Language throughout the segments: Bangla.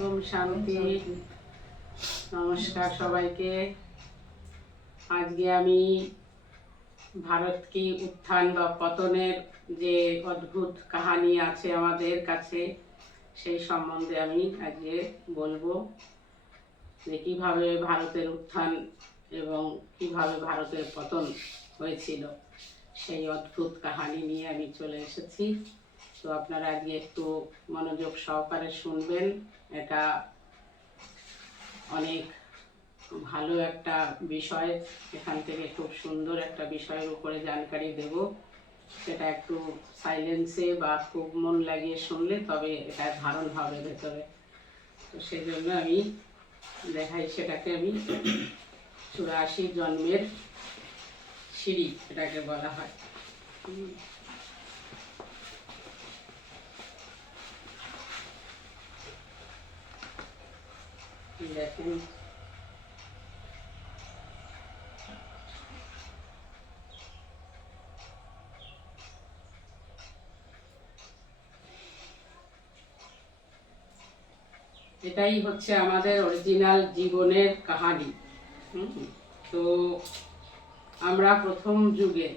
ওম শান্তি। নমস্কার সবাইকে। আজকে আমি ভারত কি উত্থান বা পতনের যে অদ্ভুত কাহিনী আছে আমাদের কাছে, সেই সম্বন্ধে আমি আজকে বলবো যে কীভাবে ভারতের উত্থান এবং কিভাবে ভারতের পতন হয়েছিল, সেই অদ্ভুত কাহিনী নিয়ে আমি চলে এসেছি। তো আপনারা আজকে একটু মনোযোগ সহকারে শুনবেন। এটা অনেক ভালো একটা বিষয়, এখান থেকে খুব সুন্দর একটা বিষয়ের উপরে জানকারি দেব। সেটা একটু সাইলেন্সে বা খুব মন লাগিয়ে শুনলে তবে এটা ধারণ হবে ভেতরে। তো সেই জন্য আমি দেখাই, সেটাকে আমি 84 জন্মের সিঁড়ি এটাকে বলা হয়। দেখেন, এটাই হচ্ছে আমাদের অরিজিনাল জীবনের কাহিনী। তো আমরা প্রথম যুগে,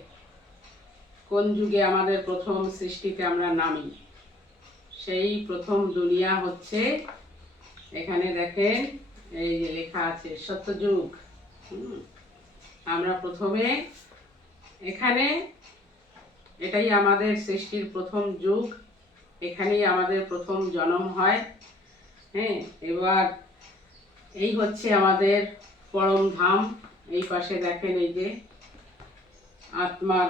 কোন যুগে আমাদের প্রথম সৃষ্টিতে আমরা নামি, সেই প্রথম দুনিয়া হচ্ছে এখানে দেখেন, এই যে লেখা আছে সত্যযুগ। আমরা প্রথমে এখানে, এটাই আমাদের সৃষ্টির প্রথম যুগ, এখানেই আমাদের প্রথম জন্ম হয়। হ্যাঁ, এবার এই হচ্ছে আমাদের পরম ধাম। এই পাশে দেখেন, এই যে আত্মার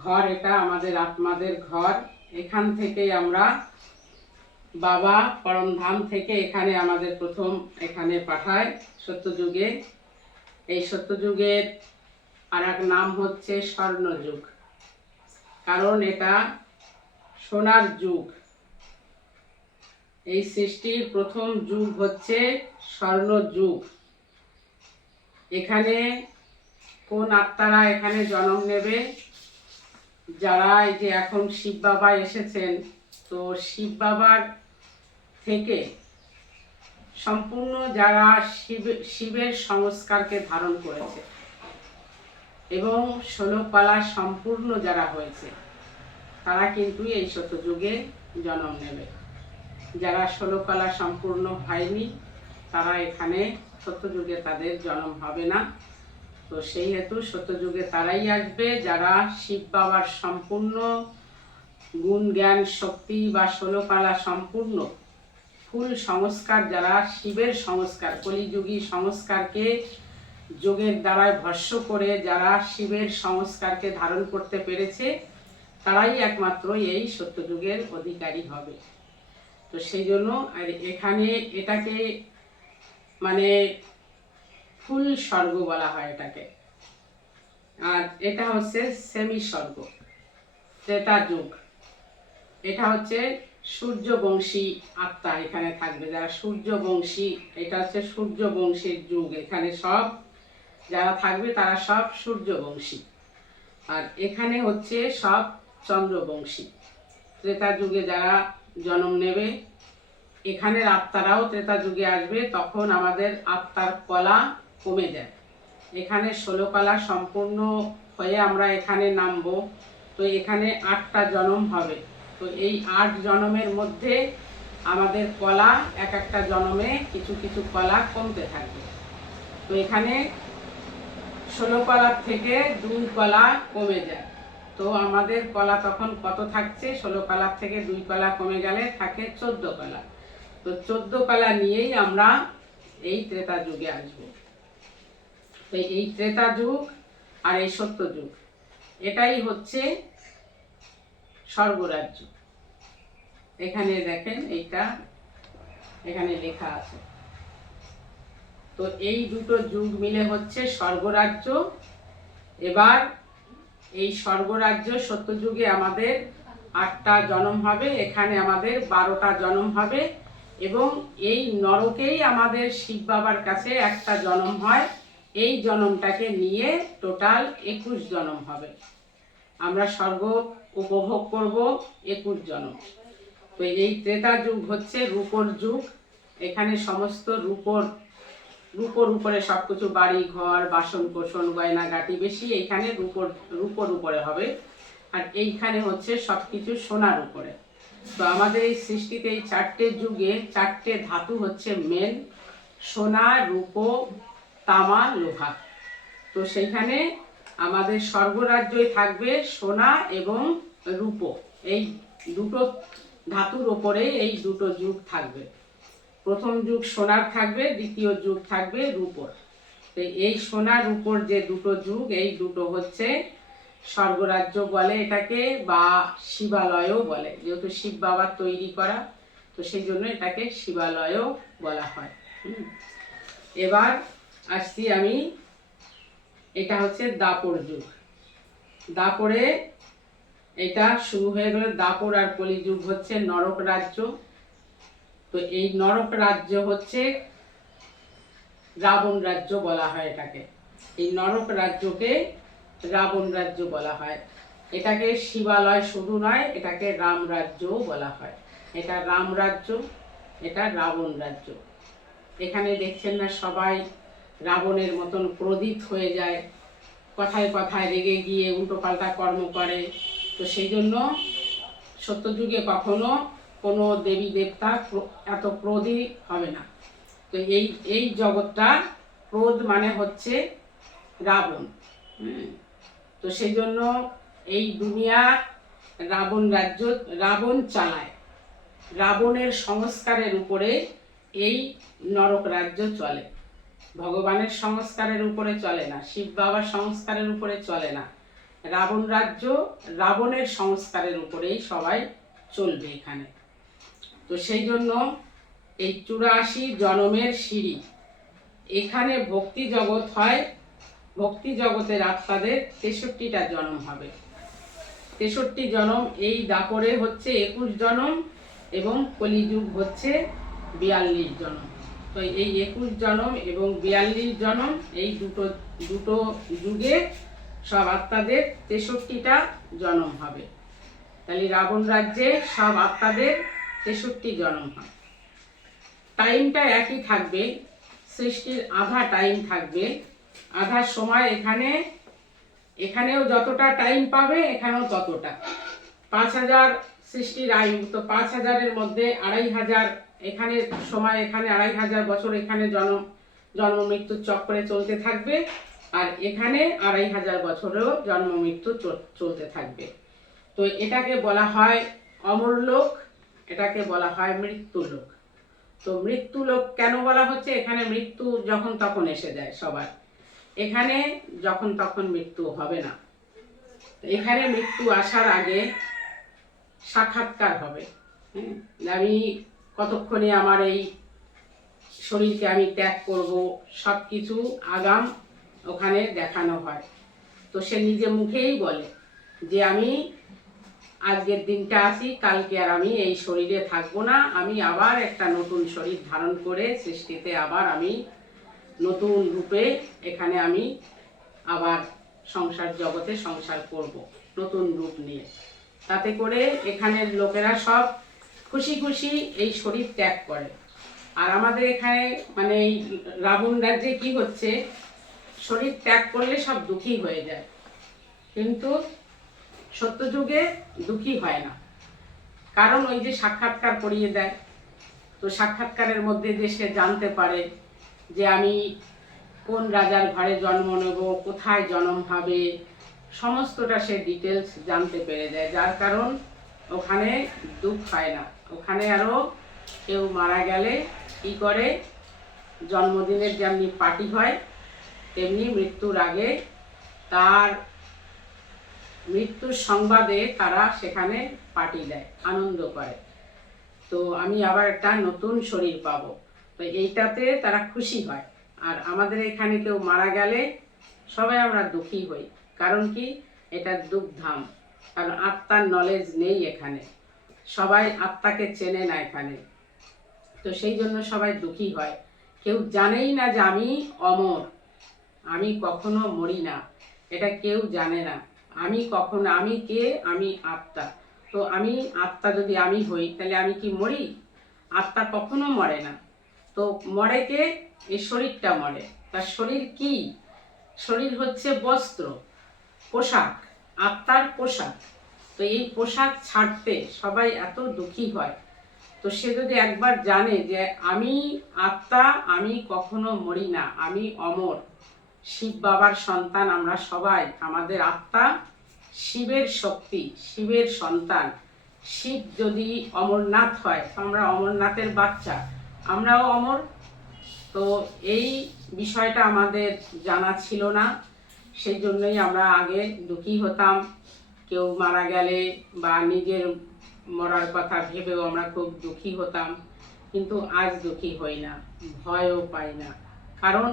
ঘর, এটা আমাদের আত্মাদের ঘর। এখান থেকে আমরা বাবা পরম ধাম থেকে এখানে আমাদের প্রথম এখানে পাঠায় সত্যযুগে। এই সত্যযুগের আর এক নাম হচ্ছে স্বর্ণযুগ, কারণ এটা সোনার যুগ। এই সৃষ্টির প্রথম যুগ হচ্ছে স্বর্ণযুগ। এখানে কোন আত্মারা এখানে জন্ম নেবে, যারা এই যে এখন শিব বাবা এসেছেন, তো শিব বাবার থেকে সম্পূর্ণ যারা শিবের সংস্কারকে ধারণ করেছে এবং 16 কলা সম্পূর্ণ যারা হয়েছে, তারা কিন্তু এই সত্যযুগে জন্ম নেবে। যারা 16 কলা সম্পূর্ণ হয়নি, তারা এখানে সত্যযুগে তাদের জন্ম হবে না। তো সেই হেতু সত্যযুগে তারাই আসবে যারা শিব বাবার সম্পূর্ণ গুণ জ্ঞান শক্তি বা 16 কলা সম্পূর্ণ ফুল সংস্কার, যারা শিবের সংস্কার, কলিযুগী সংস্কারকে যোগের দ্বারায় ভস্য করে যারা শিবের সংস্কারকে ধারণ করতে পেরেছে, তারাই একমাত্র এই সত্যযুগের অধিকারী হবে। তো সেই জন্য আর এখানে এটাকে মানে ফুল স্বর্গ বলা হয় এটাকে। আর এটা হচ্ছে সেমি স্বর্গ, ত্রেতা যুগ। এটা হচ্ছে সূর্যবংশী আত্মা এখানে থাকবে, যারা সূর্যবংশী, এটা হচ্ছে সূর্যবংশীর যুগ। এখানে সব যারা থাকবে তারা সব সূর্যবংশী। আর এখানে হচ্ছে সব চন্দ্রবংশী। ত্রেতা যুগে যারা জন্ম নেবে, এখানের আত্মারাও ত্রেতা যুগে আসবে, তখন আমাদের আত্মার কলা কমে যায়। এখানে 16 কলা সম্পূর্ণ হয়ে আমরা এখানে নামবো। তো এখানে 8টা জন্ম হবে। তো এই 8 জন্মের মধ্যে আমাদের কলা এক একটা জন্মে কিছু কিছু কলা কমতে থাকবে। তো এখানে 16 কলার থেকে 2 কলা কমে যায়। তো আমাদের কলা তখন কত থাকছে? 16 কলার থেকে 2 কলা কমে গেলে থাকে 14 কলা। তো 14 কলা নিয়েই আমরা এই ত্রেতা যুগে আসবো। তো এই ত্রেতা যুগ আর এই সত্য যুগ, এটাই হচ্ছে স্বর্গরাজ্য। এখানে দেখেন, এইটা এখানে লেখা আছে। তো এই দুটো যুগ মিলে হচ্ছে স্বর্গরাজ্য। এবার এই স্বর্গরাজ্য সত্যযুগে আমাদের 8টা জন্ম হবে, এখানে আমাদের 12টা জন্ম হবে। এবং এই নরকেই আমাদের শিব বাবার কাছে একটা জন্ম হয়। এই জন্মটাকে নিয়ে টোটাল 21 জন্ম হবে। আমরা স্বর্গ উপভোগ করব 21 জন্ম। তো এই ত্রেতা যুগ হচ্ছে রূপর যুগ। এখানে সমস্ত রূপোর উপরে সবকিছু, বাড়ি ঘর বাসন কোসন গয়নাগাটি বেশি এইখানে রূপোর উপরে হবে, আর এইখানে হচ্ছে সবকিছু সোনার উপরে। তো আমাদের এই সৃষ্টিতে এই 4টে যুগে 4টে ধাতু হচ্ছে মেন: সোনা, রূপো, তামা, লোহা। তো সেইখানে আমাদের স্বর্গরাজ্যই থাকবে সোনা এবং রূপো, এই দুটো ধাতুর ওপরে এই দুটো যুগ থাকবে। প্রথম যুগ সোনার থাকবে, দ্বিতীয় যুগ থাকবে রূপোর। তো এই সোনা রূপোর যে দুটো যুগ, এই দুটো হচ্ছে স্বর্গরাজ্য বলে এটাকে, বা শিবালয়ও বলে, যেহেতু শিব বাবার তৈরি করা, তো সেই জন্য এটাকে শিবালয়ও বলা হয়। এবার আসছি আমি, এটা হচ্ছে দাপর যুগ। দাপরে এটা শুরু হয়ে গেল। দাপর আর কলিযুগ হচ্ছে নরক রাজ্য। তো এই নরক রাজ্য হচ্ছে রাবণ রাজ্য বলা হয় এটাকে। এই নরক রাজ্যকে রাবণ রাজ্য বলা হয়। এটাকে শিবালয় শুধু নয়, এটাকে রাম রাজ্যও বলা হয়। এটা রাম রাজ্য, এটা রাবণ রাজ্য। এখানে দেখছেন না সবাই রাবণের মতন ক্রোধিত হয়ে যায়, কথায় কথায় রেগে গিয়ে উল্টোপাল্টা কর্ম করে। তো সেই জন্য সত্যযুগে কখনো কোনো দেবী দেবতা এত ক্রোধী হবে না। তো এই জগৎটা, ক্রোধ মানে হচ্ছে রাবণ। তো সেই জন্য এই দুনিয়া রাবণ রাজ্য, রাবণ চালায়। রাবণের সংস্কারের উপরে এই নরক রাজ্য চলে। ভগবানের সংস্কারের উপরে চলে না, শিব বাবার সংস্কারের উপরে চলে না। রাবণ রাজ্য রাবণের সংস্কারের উপরেই সবাই চলবে এখানে। তো সেই জন্য এই 84 জনমের সিঁড়ি, এখানে ভক্তি জগৎ হয়। ভক্তি জগতের আত্মাদের 63টা জন্ম হবে। 63 জন্ম। এই দাপরে হচ্ছে 21 জন্ম এবং কলিযুগ হচ্ছে 42 জন্ম। তো এই 21 জন্ম এবং 42 জন্ম, এই দুটো যুগে সব আত্মাদের 63টা জন্ম হবে। তাহলে রাবণ রাজ্যে সব আত্মাদের 63 জন্ম হয়। টাইমটা একই থাকবে, সৃষ্টির আধা টাইম থাকবে, আধা সময় এখানেও যতটা টাইম পাবে এখানেও ততটা। 5000 সৃষ্টির আয়ু, তো 5000-এর মধ্যে 2500 এখানে সময়, এখানে 2500 বছর এখানে জন্ম মৃত্যুর চক্রে চলতে থাকবে, আর এখানে 2500 বছরেও জন্ম মৃত্যু চলতে থাকবে। তো এটাকে বলা হয় অমরলোক, এটাকে বলা হয় মৃত্যুলোক। তো মৃত্যুলোক কেন বলা হচ্ছে? এখানে মৃত্যু যখন তখন এসে যায় সবার, এখানে যখন তখন মৃত্যু হবে না। এখানে মৃত্যু আসার আগে সাক্ষাৎকার হবে। আমি কতক্ষণে আমার এই শরীরকে আমি ত্যাগ করব, সব কিছু আগাম ওখানে দেখানো হয়। তো সে নিজে মুখেই বলে যে আমি আজকের দিনটা আসি, কালকে আর আমি এই শরীরে থাকবো না, আমি আবার একটা নতুন শরীর ধারণ করে সৃষ্টিতে আবার আমি নতুন রূপে এখানে আমি আবার সংসার জগতে সংসার করব নতুন রূপ নিয়ে। তাতে করে এখানের লোকেরা সব খুশি খুশি এই শরীর ত্যাগ করে। আর আমাদের এখানে মানে এই রাবণ রাজ্যে কি হচ্ছে, শরীর ত্যাগ করলে সব দুঃখী হয়ে যায়, কিন্তু সত্যযুগে দুঃখী হয় না। কারণ ওই যে সাক্ষাৎকার করিয়ে দেয়, তো সাক্ষাৎকারের মধ্যে যে সে জানতে পারে যে আমি কোন রাজার ঘরে জন্ম নেব, কোথায় জন্ম হবে, সমস্তটা সে ডিটেলস জানতে পেরে যায়। যার কারণ ওখানে দুঃখ হয় না। ওখানে আরও কেউ মারা গেলে কি করে, জন্মদিনের যেমনি পার্টি হয় তেমনি মৃত্যুর আগে তার মৃত্যুর সংবাদে তারা সেখানে পার্টি দেয়, আনন্দ করে। তো আমি আবার একটা নতুন শরীর পাবো, তো এইটাতে তারা খুশি হয়। আর আমাদের এখানে কেউ মারা গেলে সবাই আমরা দুঃখী হই। কারণ কি, এটা দুঃখধাম, কারণ আত্মার নলেজ নেই এখানে, সবাই আত্মাকে চেনে না এখানে। তো সেই জন্য সবাই দুঃখী হয়। কেউ জানেই না যে আমি অমর, আমি কখনো মরি না, এটা কেউ জানে না। আমি কখনো, আমি কে, আমি আত্মা। তো আমি আত্মা যদি আমি হই, তাহলে আমি কি মরি? আত্মা কখনো মরে না। তো মরে কে? এই শরীরটা মরে। তার শরীর কি? শরীর হচ্ছে বস্ত্র, পোশাক, আত্মার পোশাক। তো এই পোশাক ছাড়তে সবাই এত দুঃখী হয়। তো সে যদি একবার জানে যে আমি আত্মা, আমি কখনো মরি না, আমি অমর, শিব বাবার সন্তান আমরা সবাই, আমাদের আত্মা শিবের শক্তি, শিবের সন্তান। শিব যদি অমরনাথ হয় তো আমরা অমরনাথের বাচ্চা, আমরাও অমর। তো এই বিষয়টা আমাদের জানা ছিল না, সেই জন্যই আমরা আগে দুঃখী হতাম। কেউ মারা গেলে বা নিজের মরার কথা ভেবেও আমরা খুব দুঃখী হতাম, কিন্তু আজ দুঃখী হই না, ভয়ও পাই না, কারণ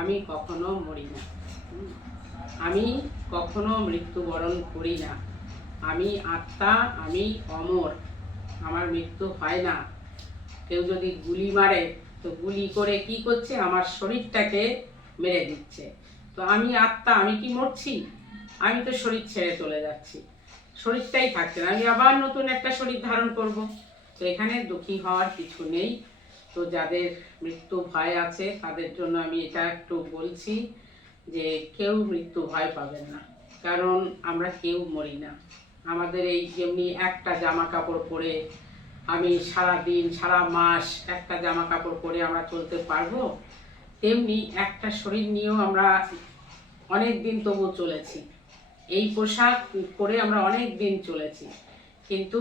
আমি কখনো মরি না, আমি কখনো মৃত্যুবরণ করি না। আমি আত্মা, আমি অমর, আমার মৃত্যু হয় না। কেউ যদি গুলি মারে তো গুলি করে কি করছে? আমার শরীরটাকে মেরে দিচ্ছে। তো আমি আত্মা, আমি কি মরছি? আমি তো শরীর ছেড়ে চলে যাচ্ছি, শরীরটাই থাকছে না, আমি আবার নতুন একটা শরীর ধারণ করব। তো এখানে দুঃখী হওয়ার কিছু নেই। তো যাদের মৃত্যু ভয় আছে তাদের জন্য আমি এটা একটু বলছি যে কেউ মৃত্যু ভয় পাবেন না, কারণ আমরা কেউ মরি না। আমাদের এই যেমনি একটা জামা কাপড় পরে আমি সারা দিন সারা মাস একটা জামা কাপড় পরে আমরা চলতে পারবো, তেমনি একটা শরীর নিয়েও আমরা অনেক দিন তবু চলেছি। এই পোশাক পরে আমরা অনেক দিন চলেছি, কিন্তু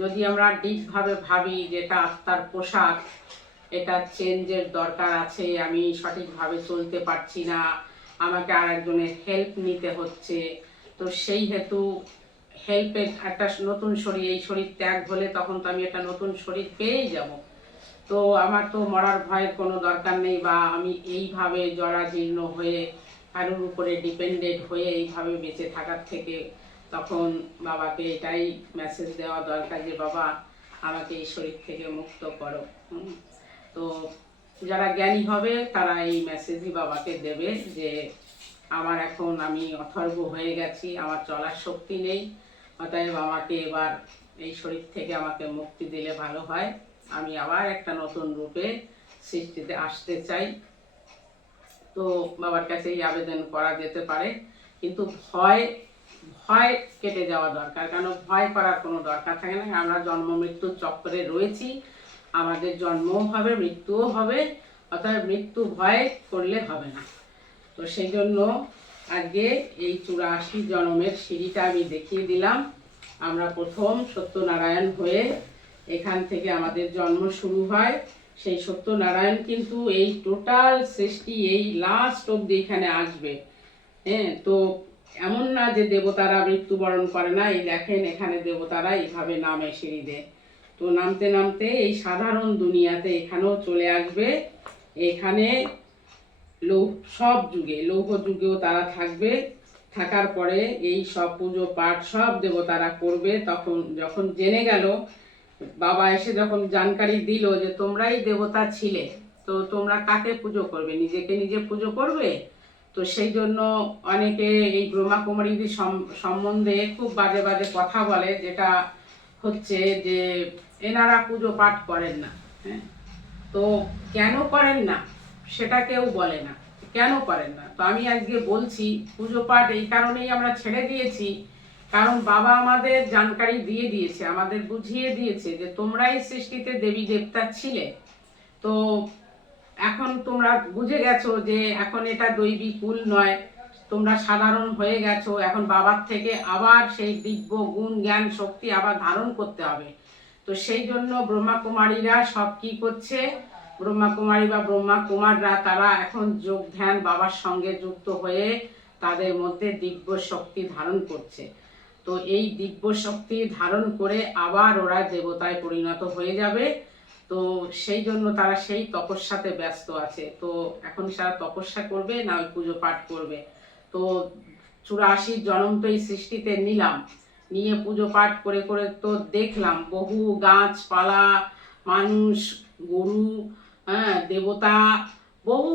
যদি আমরা ডিপভাবে ভাবি যে এটা আত্মার পোশাক, এটা চেঞ্জের দরকার আছে, আমি সঠিকভাবে চলতে পারছি না, আমাকে আর একজনের হেল্প নিতে হচ্ছে, তো সেই হেতু হেল্পের একটা নতুন শরীর, এই শরীর ত্যাগ হলে তখন তো আমি একটা নতুন শরীর পেয়েই যাব। তো আমার তো মরার ভয়ের কোনো দরকার নেই, বা আমি এইভাবে জরাজীর্ণ হয়ে কারোর উপরে ডিপেন্ডেন্ট হয়ে এইভাবে বেঁচে থাকার থেকে তখন বাবাকে এটাই মেসেজ দেওয়া দরকার যে বাবা আমাকে এই শরীর থেকে মুক্ত করো। তো যারা জ্ঞানী হবে তারা এই মেসেজই বাবাকে দেবে যে আমার এখন আমি অথর্ব হয়ে গেছি, আমার চলার শক্তি নেই, অতএব আমাকে এবার এই শরীর থেকে আমাকে মুক্তি দিলে ভালো হয়, আমি আবার একটা নতুন রূপে সৃষ্টিতে আসতে চাই। তো বাবার কাছে এই আবেদন করা যেতে পারে, কিন্তু ভয় ভয় কেটে যাওয়া দরকার, কারণ ভয় করার কোনো দরকার থাকে না। আমরা জন্ম মৃত্যুর চক্করে রয়েছি, আমাদের জন্মও হবে, মৃত্যুও হবে, অর্থাৎ মৃত্যু ভয় করলে হবে না। তো সেই জন্য আজকে এই 84 জন্মের সিঁড়িটা আমি দেখিয়ে দিলাম। আমরা প্রথম সত্যনারায়ণ হয়ে এখান থেকে আমাদের জন্ম শুরু হয়। সেই সত্যনারায়ণ কিন্তু এই টোটাল সৃষ্টি এই লাস্ট অব্দি এখানে আসবে। হ্যাঁ, তো এমন না যে দেবতারা মৃত্যুবরণ করে না, এই দেখেন এখানে দেবতারা এইভাবে নামে সিঁড়িতে, তো নামতে নামতে এই সাধারণ দুনিয়াতে এখানেও চলে আসবে। এখানে সব যুগে, লৌহ যুগেও তারা থাকবে, থাকার পরে এই সব পুজো পাঠ সব দেবতারা করবে। তখন যখন জেনে গেল, বাবা এসে যখন জানকারি দিল যে তোমরাই দেবতা ছিলে, তো তোমরা কাকে পুজো করবে? নিজেকে নিজে পুজো করবে? তো সেই জন্য অনেকে এই ব্রহ্মা কুমারীদের সম্বন্ধে খুব বাজে বাজে কথা বলে, যেটা হচ্ছে যে এনারা পুজো পাঠ করেন না। হ্যাঁ, তো কেন করেন না সেটা কেউ বলে না, কেন করেন না। তো আমি আজকে বলছি পুজো পাঠ এই কারণেই আমরা ছেড়ে দিয়েছি, কারণ বাবা আমাদের জানকারি দিয়ে দিয়েছে, আমাদের বুঝিয়ে দিয়েছে যে তোমরাই সৃষ্টিতে দেবী দেবতা ছিলে। তো এখন তোমরা বুঝে গেছো যে এখন এটা দৈবী কুল নয়, তোমরা সাধারণ হয়ে গেছো, এখন বাবার থেকে আবার সেই দিব্য গুণ জ্ঞান শক্তি আবার ধারণ করতে হবে। তো সেই জন্য ব্রহ্মা কুমারীরা সব কি করছে, ব্রহ্মা কুমারী বা ব্রহ্মা কুমাররা তারা এখন যোগ ধ্যান বাবার সঙ্গে যুক্ত হয়ে তাদের মধ্যে দিব্য শক্তি ধারণ করছে। তো এই দিব্য শক্তি ধারণ করে আবার ওরা দেবতায় পরিণত হয়ে যাবে। তো সেই জন্য তারা সেই তপস্যাতে ব্যস্ত আছে। তো এখন সারা তপস্যা করবে না ওই পুজো পাঠ করবে। তো 84 জন্ম তো এই সৃষ্টিতে নিলাম, নিয়ে পুজো পাঠ করে করে তো দেখলাম বহু গাছপালা, মানুষ, গরু, হ্যাঁ, দেবতা, বহু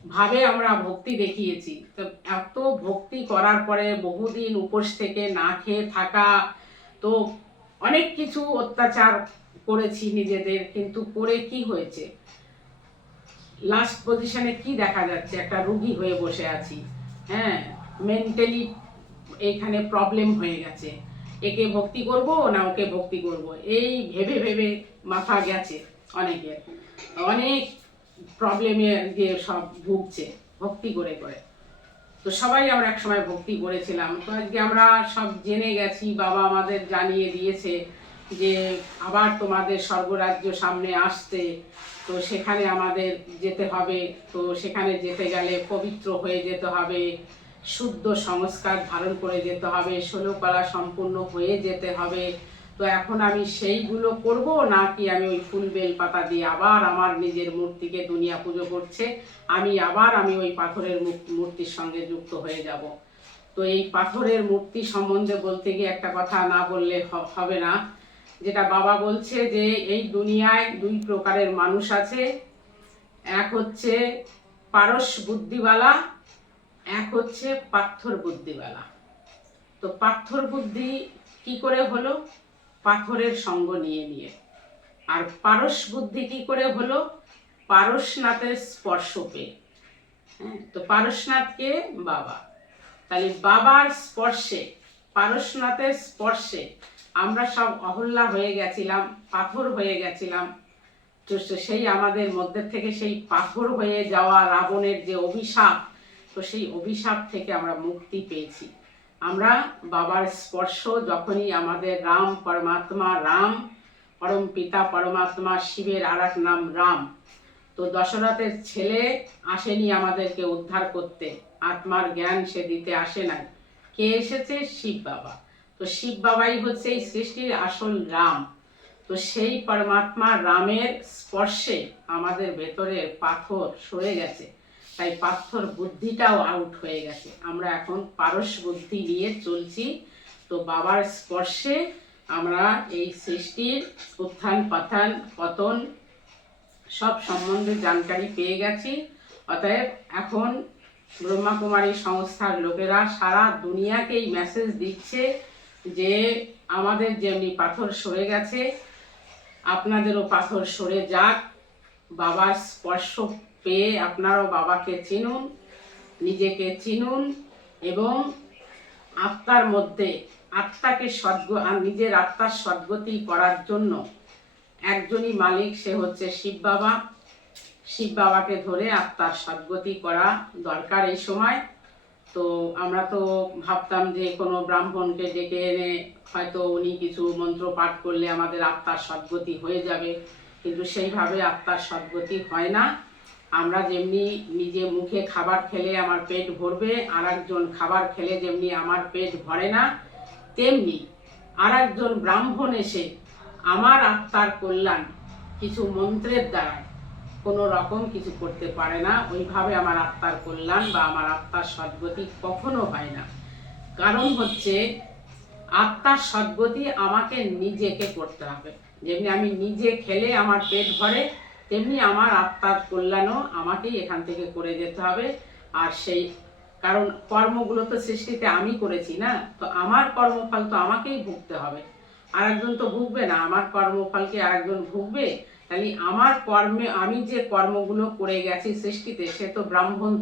ভাবে আমরা ভক্তি দেখিয়েছি। তো এত ভক্তি করার পরে বহুদিন উপোস থেকে না খেয়ে থাকা, তো অনেক কিছু অত্যাচার করেছি নিজেদের, কিন্তু করে কি হয়েছে, লাস্ট পজিশনে কি দেখা যাচ্ছে, একটা রুগী হয়ে বসে আছি। হ্যাঁ, মেন্টালি এইখানে প্রবলেম হয়ে গেছে, একে ভক্তি করব না ওকে ভক্তি করব, এই ভেবে ভেবে মাথা গেছে অনেকের, অনেক প্রবলেমে গিয়ে সব ভুগছে ভক্তি করে করে। তো সবাই আমরা এক সময় ভক্তি করেছিলাম, তো আজকে আমরা সব জেনে গেছি, বাবা আমাদের জানিয়ে দিয়েছে যে আবার তোমাদের স্বর্গরাজ্য সামনে আসছে, তো সেখানে আমাদের যেতে হবে। তো সেখানে যেতে গেলে পবিত্র হয়ে যেতে হবে, শুদ্ধ সংস্কার ধারণ করে যেতে হবে, 16 কলা সম্পূর্ণ হয়ে যেতে হবে। তো এখন আমি সেইগুলো করব নাকি আমি ওই ফুল বেল পাতা দিয়ে আবার আমার নিজের মূর্তিকে দুনিয়া পুজো করছে, আমি ওই পাথরের মূর্তির সঙ্গে যুক্ত হয়ে যাব। তো এই পাথরের মূর্তি সম্বন্ধে বলতে গিয়ে একটা কথা না বললে হবে না, যেটা বাবা বলছে যে এই দুনিয়ায় দুই প্রকারের মানুষ আছে, এক হচ্ছে পারস বুদ্ধিওয়ালা, এক হচ্ছে পাথর বুদ্ধিওয়ালা। তো পাথর বুদ্ধি কি করে হলো? পাথরের সঙ্গ নিয়ে নিয়ে। আর পারস বুদ্ধি কি করে হলো? পারসনাথের স্পর্শ পেয়ে। হ্যাঁ, তো পারসনাথকে বাবা, তাহলে বাবার স্পর্শে, পারসনাথের স্পর্শে আমরা সব অহল্যা হয়ে গেছিলাম, পাথর হয়ে গেছিলাম। তো সেই আমাদের মধ্যে থেকে সেই পাথর হয়ে যাওয়া রাবণের যে অভিশাপ, তো সেই অভিশাপ থেকে আমরা মুক্তি পেয়েছি। আমরা বাবার স্পর্শ যখনই আমাদের রাম পরমাত্মা, রাম পরম পিতা পরমাত্মা শিবের আর এক নাম রাম। তো দশরথের ছেলে আসেনি আমাদেরকে উদ্ধার করতে, আত্মার জ্ঞান সে দিতে আসে নাই। কে এসেছে? শিব বাবা। তো শিব বাবাই হচ্ছে এই সৃষ্টির আসল রাম। তো সেই পরমাত্মা রামের স্পর্শে আমাদের ভেতরের পাথর সরে গেছে, তাই পাথর বুদ্ধিটাও আউট হয়ে গেছে, আমরা এখন পারস বুদ্ধি নিয়ে চলছি। তো বাবার স্পর্শে আমরা এই সৃষ্টির উত্থান পাথান পতন সব সম্বন্ধে জানকারি পেয়ে গেছি। অতএব এখন ব্রহ্মাকুমারী সংস্থার লোকেরা সারা দুনিয়াকেই মেসেজ দিচ্ছে যে আমাদের যেমনি পাথর সরে গেছে, আপনাদেরও পাথর সরে যাক। বাবার স্পর্শ পেয়ে আপনারাও বাবাকে চিনুন, নিজেকে চিনুন, এবং আত্মার মধ্যে আত্মাকে নিজের আত্মার সদ্গতি করার জন্য একজনই মালিক, সে হচ্ছে শিব বাবা। শিব বাবাকে ধরে আত্মার সদ্গতি করা দরকার এই সময়। তো আমরা তো ভাবতাম যে কোনো ব্রাহ্মণকে ডেকে এনে হয়তো উনি কিছু মন্ত্র পাঠ করলে আমাদের আত্মার সদ্গতি হয়ে যাবে, কিন্তু সেইভাবে আত্মার সদ্গতি হয় না। আমরা যেমনি নিজে মুখে খাবার খেলে আমার পেট ভরবে, আর একজন খাবার খেলে যেমনি আমার পেট ভরে না, তেমনি আর একজন ব্রাহ্মণ এসে আমার আত্মার কল্যাণ কিছু মন্ত্রের দ্বারা কোনো রকম কিছু করতে পারে না। ওইভাবে আমার আত্মার কল্যাণ বা আমার আত্মার সদ্গতি কখনো হয় না। কারণ হচ্ছে আত্মার সদ্গতি আমাকে নিজেকে করতে হবে। যেমনি আমি নিজে খেলে আমার পেট ভরে, তেমনি আমার আত্মার কল্যাণও আমাকেই এখান থেকে করে যেতে হবে। আর সেই কারণ কর্মগুলো তো সৃষ্টিতে আমি করেছি না, তো আমার কর্মফল তো আমাকেই ভুগতে হবে, আর একজন তো ভুগবে না। আমার কর্মফলকে আর একজন ভুগবে, তাহলে আমার কর্মে আমি যে কর্মগুলো করে গেছি সৃষ্টিতে, সে তো ব্রাহ্মণ,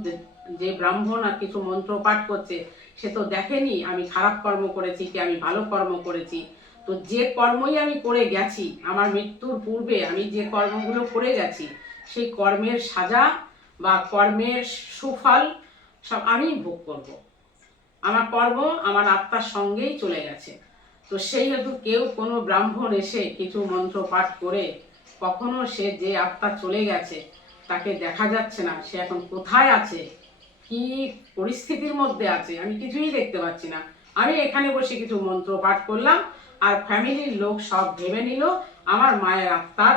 যে ব্রাহ্মণ আর কিছু মন্ত্র পাঠ করছে, সে তো দেখেনি আমি খারাপ কর্ম করেছি কি আমি ভালো কর্ম করেছি। তো যে কর্মই আমি করে গেছি, আমার মৃত্যুর পূর্বে আমি যে কর্মগুলো করে গেছি, সেই কর্মের সাজা বা কর্মের সুফল সব আমিই ভোগ করব। আমার কর্ম আমার আত্মার সঙ্গেই চলে গেছে। তো সেই হেতু কেউ কোনো ব্রাহ্মণ এসে কিছু মন্ত্র পাঠ করে কখনো সে যে আত্মা চলে গেছে তাকে দেখা যাচ্ছে না, সে এখন কোথায় আছে, কি পরিস্থিতির মধ্যে আছে, আমি কিছুই দেখতে পাচ্ছি না। আমি এখানে বসে কিছু মন্ত্র পাঠ করলাম, আর ফ্যামিলির লোক সব ভেবে নিল আমার মায়ের আত্মার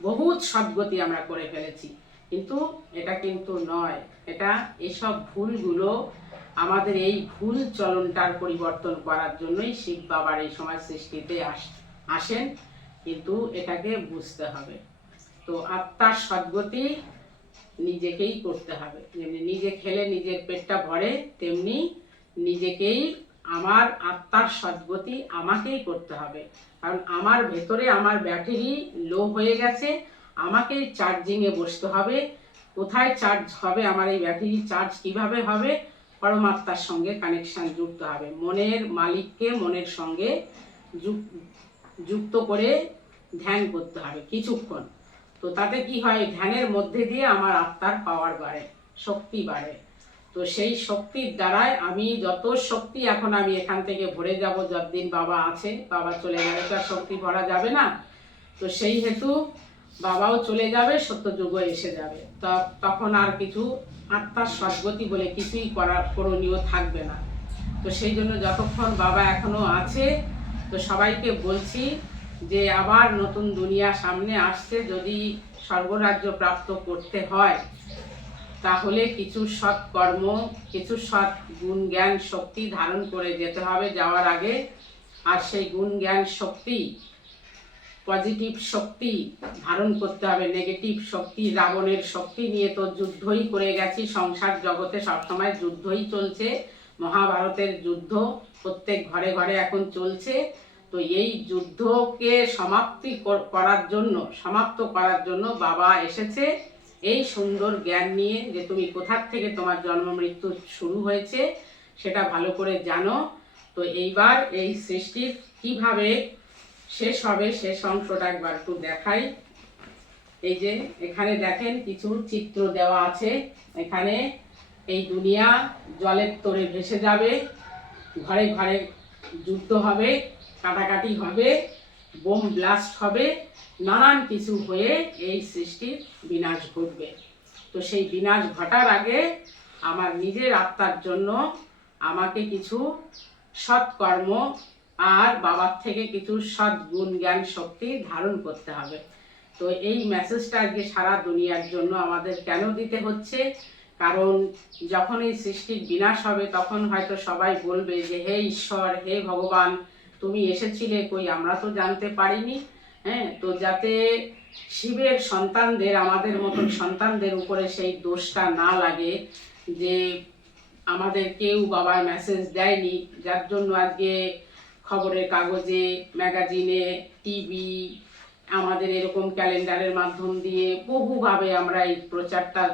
বহুত সদ্গতি আমরা করে ফেলেছি, কিন্তু এটা কিন্তু নয়। এটা এসব ভুলগুলো আমাদের এই ভুল চলনটার পরিবর্তন করার জন্যই শিব বাবার এই সময় সৃষ্টিতে আসেন, কিন্তু এটাকে বুঝতে হবে। তো আত্মার সদ্গতি নিজেকেই করতে হবে। যেমনি নিজে খেলে নিজের পেটটা ভরে, তেমনি নিজেকেই আমার আত্মার সদ্গতি আমাকেই করতে হবে, কারণ আমার ভেতরে আমার ব্যাটারি লো হয়ে গেছে, আমাকেই চার্জিংয়ে বসতে হবে। কোথায় চার্জ হবে আমার এই ব্যাটারি, চার্জ কিভাবে হবে? পরমাত্মার সঙ্গে কানেকশান যুক্ত হবে, মনের মালিককে মনের সঙ্গে যুক্ত করে ধ্যান করতে হবে কিছুক্ষণ। তো তাতে কি হয়, ধ্যানের মধ্যে দিয়ে আমার আত্মার পাওয়ার বাড়ে, শক্তি বাড়ে। তো সেই শক্তির দ্বারাই আমি যত শক্তি এখন আমি এখান থেকে ভরে যাব, যতদিন বাবা আছে, বাবা চলে গেলে তো আর শক্তি ভরা যাবে না। তো সেই হেতু বাবাও চলে যাবে, সত্যযুগও এসে যাবে, তখন আর কিছু আত্মার সদ্গতি বলে কিছুই করণীয় থাকবে না। তো সেই জন্য যতক্ষণ বাবা এখনো আছে, তো সবাইকে বলছি যে আবার নতুন দুনিয়া সামনে আসছে, যদি স্বর্গরাজ্য প্রাপ্ত করতে হয় তাহলে কিছু সৎ কর্ম, কিছু সৎ গুণ জ্ঞান শক্তি ধারণ করে যেতে হবে যাওয়ার আগে। আর সেই গুণ জ্ঞান শক্তি, পজিটিভ শক্তি ধারণ করতে হবে। নেগেটিভ শক্তি, রাবণের শক্তি নিয়ে তো যুদ্ধই করে গেছি, সংসার জগতে সবসময় যুদ্ধই চলছে, মহাভারতের যুদ্ধ প্রত্যেক ঘরে ঘরে এখন চলছে। তো এই যুদ্ধকে সমাপ্ত করার জন্য বাবা এসেছে এই সুন্দর জ্ঞান নিয়ে, যে তুমি কোথার থেকে তোমার জন্ম মৃত্যু শুরু হয়েছে সেটা ভালো করে জানো। তো এইবার এই সৃষ্টির কিভাবে শেষ হবে শেষ অংশটা একবার একটু দেখাই। এই যে এখানে দেখেন কিছু চিত্র দেওয়া আছে, এখানে এই দুনিয়া জলের তরে ভেসে যাবে, ঘরে ঘরে যুদ্ধ হবে, কাটাকাটি হবে, বোম ব্লাস্ট হবে, নানান কিছু হয়ে এই সৃষ্টির বিনাশ ঘটবে। তো সেই বিনাশ ঘটার আগে আমার নিজের আত্মার জন্য আমাকে কিছু সৎকর্ম আর বাবার থেকে কিছু সৎ গুণ জ্ঞান শক্তি ধারণ করতে হবে। তো এই মেসেজটা আজকে সারা দুনিয়ার জন্য আমাদের কেন দিতে হচ্ছে, কারণ যখন এই সৃষ্টির বিনাশ হবে তখন হয়তো সবাই বলবে যে হে ঈশ্বর, হে ভগবান, তুমি এসেছিলে কই, আমরা তো জানতে পারিনি। হ্যাঁ, তো যাতে শিবের সন্তানদের, আমাদের মতন সন্তানদের উপরে সেই দোষটা না লাগে যে আমাদের কেউ বাবার মেসেজ দেয়নি, যার জন্য আজকে খবরের কাগজে, ম্যাগাজিনে, টিভি, আমাদের এরকম ক্যালেন্ডারের মাধ্যম দিয়ে বহুভাবে আমরা এই প্রচারটা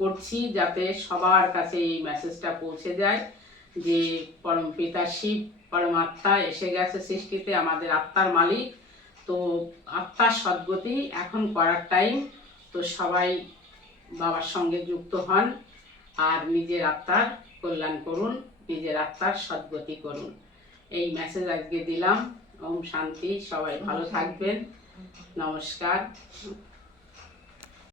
করছি, যাতে সবার কাছে এই মেসেজটা পৌঁছে যায় যে পরম পিতা শিব, পরমাত্মা এসে গেছে সৃষ্টিতে, আমাদের আত্মার মালিক। তো আত্মার সদ্গতি এখন করার টাইম। তো সবাই বাবার সঙ্গে যুক্ত হন আর নিজের আত্মার কল্যাণ করুন, নিজের আত্মার সদ্গতি করুন। এই মেসেজ আজকে দিলাম। ওম শান্তি, সবাই ভালো থাকবেন, নমস্কার।